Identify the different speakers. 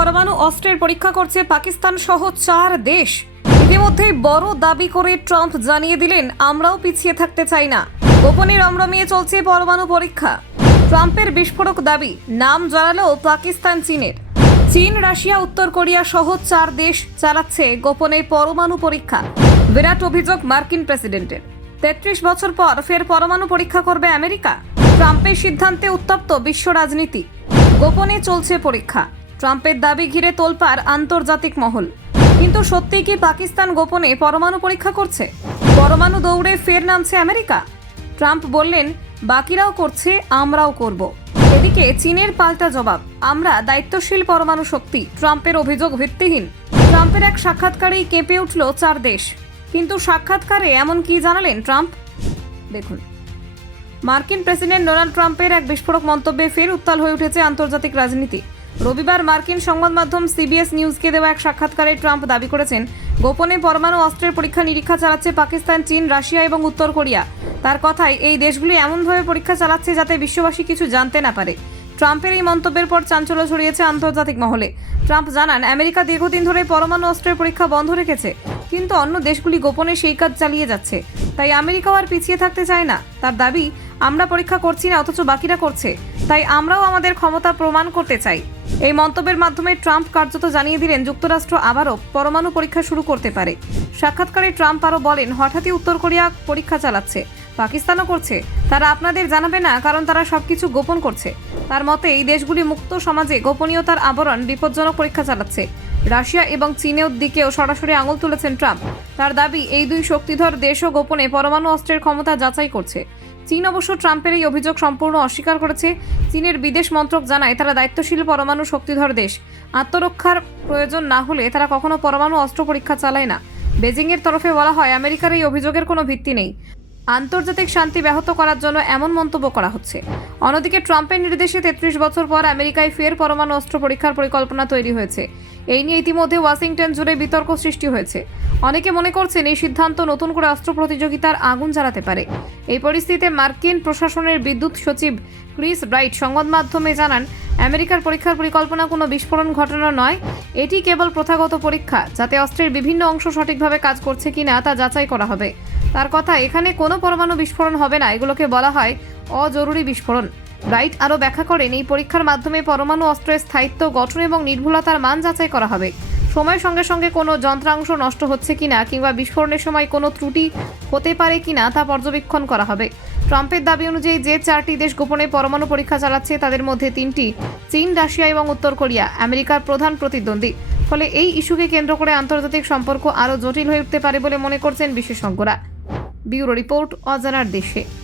Speaker 1: পরমাণু অস্ত্রের পরীক্ষা করছে পাকিস্তান সহ চার দেশ। ইতিমধ্যেই বড় দাবি করে ট্রাম্প জানিয়ে দিলেন, আমরাও পিছিয়ে থাকতে চাই না। গোপনে রমরমিয়ে চলছে পরমাণু পরীক্ষা। ট্রাম্পের বিস্ফোরক দাবি, নাম জানালেও পাকিস্তান চীনের। চীন, রাশিয়া, উত্তর কোরিয়া সহ চার দেশ চালাচ্ছে গোপনে পরমাণু পরীক্ষা। বিরাট অভিযোগ মার্কিন প্রেসিডেন্টের। তেত্রিশ বছর পর ফের পরমাণু পরীক্ষা করবে আমেরিকা? ট্রাম্পের সিদ্ধান্তে উত্তপ্ত বিশ্ব রাজনীতি। গোপনে চলছে পরীক্ষা। ট্রাম্পের দাবি ঘিরে তোলপাড় আন্তর্জাতিক মহল। কিন্তু সত্যি কি পাকিস্তান গোপনে পরমাণু পরীক্ষা করছে? পরমাণু দৌড়ে ফের নামছে আমেরিকা? ট্রাম্প বললেন, বাকিরাও করছে, আমরাও করব। এদিকে চীনের পাল্টা জবাব, আমরা দায়িত্বশীল পরমাণু শক্তি। ট্রাম্পের অভিযোগ ভিত্তিহীন। ট্রাম্পের এক সাক্ষাৎকারেই কেঁপে উঠল চার দেশ। কিন্তু সাক্ষাৎকারে এমন কি জানালেন ট্রাম্প? দেখুন। মার্কিন প্রেসিডেন্ট ডোনাল্ড ট্রাম্পের এক বিস্ফোরক মন্তব্যে ফের উত্তাল হয়ে উঠেছে আন্তর্জাতিক রাজনীতি। রবিবার মার্কিন সংবাদ মাধ্যম সিবিএস নিউজকে দেওয়া এক সাক্ষাৎকারে ট্রাম্প দাবি করেছেন, গোপনে পরমাণু অস্ত্রের পরীক্ষা নিরীক্ষা চালাচ্ছে পাকিস্তান, চীন, রাশিয়া এবং উত্তর কোরিয়া। তার কথায়, এই দেশগুলি এমনভাবে পরীক্ষা চালাচ্ছে যাতে বিশ্ববাসী কিছু জানতে না পারে। ট্রাম্পের এই মন্তব্যের পর চাঞ্চল্য ছড়িয়েছে আন্তর্জাতিক মহলে। ট্রাম্প জানান, আমেরিকা দীর্ঘদিন ধরে পরমাণু অস্ত্রের পরীক্ষা বন্ধ রেখেছে, কিন্তু অন্য দেশগুলি গোপনে সেই কাজ চালিয়ে যাচ্ছে। তাই আমেরিকাও আর পিছিয়ে থাকতে চায় না। তার দাবি, আমরা পরীক্ষা করছি না, অথচ বাকিরা করছে। তাই আমরাও আমাদের ক্ষমতা প্রমাণ করতে চাই। এই মন্তব্যের মাধ্যমে ট্রাম্প কার্যত জানিয়ে দিলেন, যুক্তরাষ্ট্র আবারও পরমাণু পরীক্ষা শুরু করতে পারে। সাক্ষাৎকারে ট্রাম্প আরও বলেন, হঠাৎই উত্তর কোরিয়া পরীক্ষা চালাচ্ছে। পাকিস্তানও করছে। তারা আপনাদের জানাবে না, কারণ তারা সবকিছু গোপন করছে। তার মতে, এই দেশগুলি মুক্ত সমাজে গোপনীয়তার আবরণ বিপজ্জনক পরীক্ষা চালাচ্ছে। রাশিয়া এবং চীনের দিকেও সরাসরি আঙুল তুলেছেন ট্রাম্প। তার দাবি, এই দুই শক্তিধর দেশও গোপনে পরমাণু অস্ত্রের ক্ষমতা যাচাই করছে। চীন অবশ্য ট্রাম্পের এই অভিযোগ সম্পূর্ণ অস্বীকার করেছে। চীনের বিদেশ মন্ত্রক জানায়, তারা দায়িত্বশীল পরমাণু শক্তিধর দেশ। আত্মরক্ষার প্রয়োজন না হলে তারা কখনো পরমাণু অস্ত্র পরীক্ষা চালায় না। বেজিংয়ের তরফে বলা হয়, আমেরিকার এই অভিযোগের কোনো ভিত্তি নেই। আন্তর্জাতিক শান্তি ব্যাহত করার জন্য এমন মন্তব্য করা হচ্ছে। অন্যদিকে ট্রাম্পের নির্দেশে তেত্রিশ বছর পর আমেরিকায় ফের পরমাণু অস্ত্র পরীক্ষার পরিকল্পনা তৈরি হয়েছে। এই নিয়ে ইতিমধ্যে ওয়াশিংটন জুড়ে বিতর্ক সৃষ্টি হয়েছে। অনেকে মনে করছেন এই সিদ্ধান্ত নতুন করে অস্ত্র প্রতিযোগিতার আগুন জ্বালাতে পারে। এই পরিস্থিতিতে মার্কিন প্রশাসনের বিদ্যুৎ সচিব ক্রিস ব্রাইট সংবাদ মাধ্যমে জানান, আমেরিকার পরীক্ষার পরিকল্পনা কোনো বিস্ফোরণ ঘটনা নয়, এটি কেবল প্রথাগত পরীক্ষা, যাতে অস্ত্রের বিভিন্ন অংশ সঠিকভাবে কাজ করছে কিনা তা যাচাই করা হবে। তার কথা, এখানে কোনো পরমাণু বিস্ফোরণ হবে না, এগুলোকে বলা হয় অজরুরি বিস্ফোরণ। রাইট আরও ব্যাখ্যা করেন, এই পরীক্ষার মাধ্যমে পরমাণু অস্ত্রের স্থায়িত্ব, গঠন এবং নির্ভুলতার মান যাচাই করা হবে। সময়ের সঙ্গে সঙ্গে কোনো যন্ত্রাংশ নষ্ট হচ্ছে কিনা কিংবা বিস্ফোরণের সময় কোনো ত্রুটি হতে পারে কিনা তা পর্যবেক্ষণ করা হবে। ট্রাম্পের দাবি অনুযায়ী যে চারটি দেশ গোপনে পরমাণু পরীক্ষা চালাচ্ছে, তাদের মধ্যে তিনটি চীন, রাশিয়া এবং উত্তর কোরিয়া, আমেরিকার প্রধান প্রতিদ্বন্দ্বী। ফলে এই ইস্যুকে কেন্দ্র করে আন্তর্জাতিক সম্পর্ক আরও জটিল হয়ে উঠতে পারে বলে মনে করছেন বিশেষজ্ঞরা। ব্যুরো রিপোর্ট অজানার দেশে।